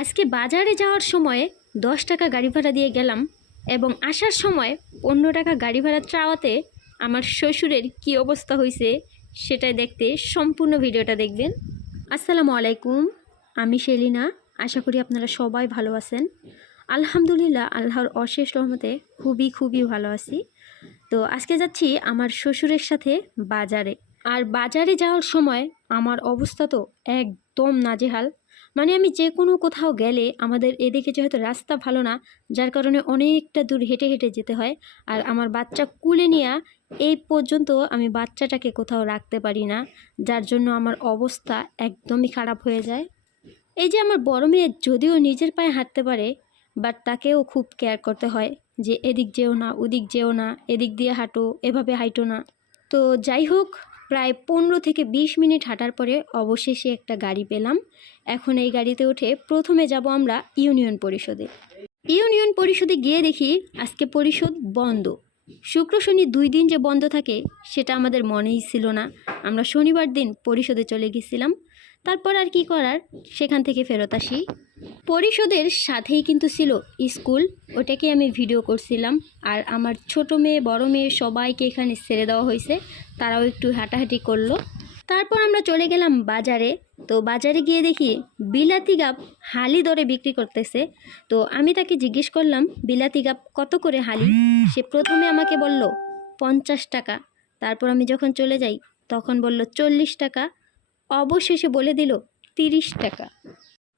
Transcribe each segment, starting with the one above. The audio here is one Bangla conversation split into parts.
আজকে বাজারে যাওয়ার সময় 10 টাকা গাড়ি ভাড়া দিয়ে গেলাম এবং আসার সময় 15 টাকা গাড়ি ভাড়া চাওয়াতে আমার শ্বশুরের কি অবস্থা হয়েছে সেটাই দেখতে সম্পূর্ণ ভিডিওটা দেখবেন। আসসালামু আলাইকুম, আমি সেলিনা। আশা করি আপনারা সবাই ভালো আছেন। আলহামদুলিল্লাহ, আল্লাহর অশেষ রহমতে খুবই ভালো আছি। তো আজকে যাচ্ছি আমার শ্বশুরের সাথে বাজারে। আর বাজারে যাওয়ার সময় আমার অবস্থা তো একদম নাজেহাল। মানে আমি যে কোনো কোথাও গেলে আমাদের এদিকে যেহেতু রাস্তা ভালো না, যার কারণে অনেকটা দূর হেঁটে হেঁটে যেতে হয়। আর আমার বাচ্চা কুলে নিয়ে এই পর্যন্ত আমি বাচ্চাটাকে কোথাও রাখতে পারি না, যার জন্য আমার অবস্থা একদমই খারাপ হয়ে যায়। এই যে আমার বড় মেয়ে যদিও নিজের পায়ে হাঁটতে পারে, বাট তাকেও খুব কেয়ার করতে হয় যে এদিক যেও না, ওদিক যেও না, এদিক দিয়ে হাঁটো, এভাবে হাঁটো না। তো যাই হোক, প্রায় 15 থেকে 20 মিনিট হাঁটার পরে অবশেষে একটা গাড়ি পেলাম। এখন এই গাড়িতে উঠে প্রথমে যাব আমরা ইউনিয়ন পরিষদে। ইউনিয়ন পরিষদে গিয়ে দেখি আজকে পরিষদ বন্ধ। শুক্র শনি 2 দিন যে বন্ধ থাকে সেটা আমাদের মনেই ছিল না। আমরা শনিবার দিন পরিষদে চলে গেছিলাম। তারপর আর কি করার, সেখান থেকে ফেরত আসি। পরিষদের সাথেই কিন্তু ছিল স্কুল, ওটাকে আমি ভিডিও করছিলাম। আর আমার ছোট মেয়ে বড় মেয়ে সবাইকে এখানে ছেড়ে দেওয়া হয়েছে, তারাও একটু হাঁটাহাঁটি করলো। তারপর আমরা চলে গেলাম বাজারে। তো বাজারে গিয়ে দেখি বিলাতি গাব হালি দরে বিক্রি করতেছে। তো আমি তাকে জিজ্ঞেস করলাম বিলাতি গাব কত করে হালি। সে প্রথমে আমাকে বলল 50 টাকা। তারপর আমি যখন চলে যাই তখন বলল 40 টাকা। অবশেষে বলে দিল 30 টাকা।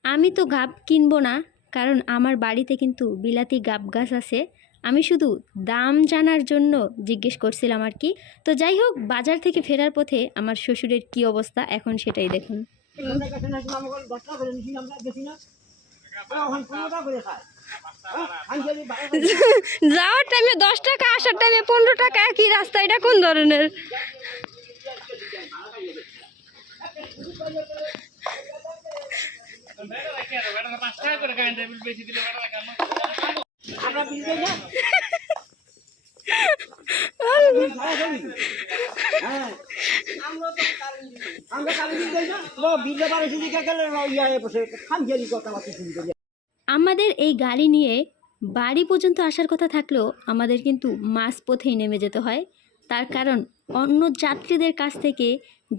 আমি তো গাব কিনবো না, কারণ আমার বাড়িতে কিন্তু বিলাতি গাব গাছ আছে। আমি শুধু দাম জানার জন্য জিজ্ঞেস করছিলাম আর কি। তো যাই হোক, বাজার থেকে ফেরার পথে আমার শ্বশুরের কি অবস্থা এখন সেটাই দেখুন। যাওয়ার টাইমে 10 টাকা, আসার টাইমে 15 টাকা, কি রাস্তা এটা কোন ধরনের? আমাদের এই গাড়ি নিয়ে বাড়ি পর্যন্ত আসার কথা থাকলেও আমাদের কিন্তু মাঝপথেই নেমে যেতে হয়। তার কারণ অন্য যাত্রীদের কাছ থেকে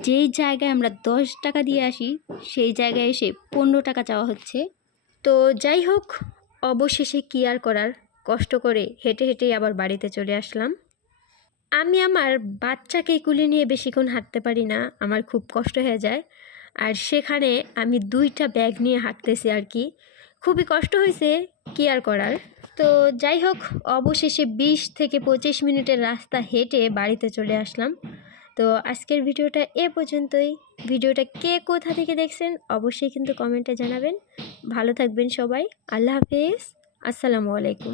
যেই জায়গায় আমরা 10 টাকা দিয়ে আসি সেই জায়গায় এসে 15 টাকা চাওয়া হচ্ছে। তো যাই হোক, অবশেষে কি আর করার, কষ্ট করে হেঁটে হেঁটেই আবার বাড়িতে চলে আসলাম। আমি আমার বাচ্চাকে কুলে নিয়ে বেশিক্ষণ হাঁটতে পারি না, আমার খুব কষ্ট হয়ে যায়। আর সেখানে আমি 2টা ব্যাগ নিয়ে হাঁটতেছি আর কি, খুবই কষ্ট হয়েছে, কি আর করার। তো যাই হোক, অবশেষে 20 থেকে 25 মিনিটের রাস্তা হেঁটে বাড়িতে চলে আসলাম। তো আজকের ভিডিওটা এ পর্যন্তই। ভিডিওটা কে কোথা থেকে দেখছেন অবশ্যই কিন্তু কমেন্টে জানাবেন। ভালো থাকবেন সবাই। আল্লাহ হাফেজ। আসসালামু আলাইকুম।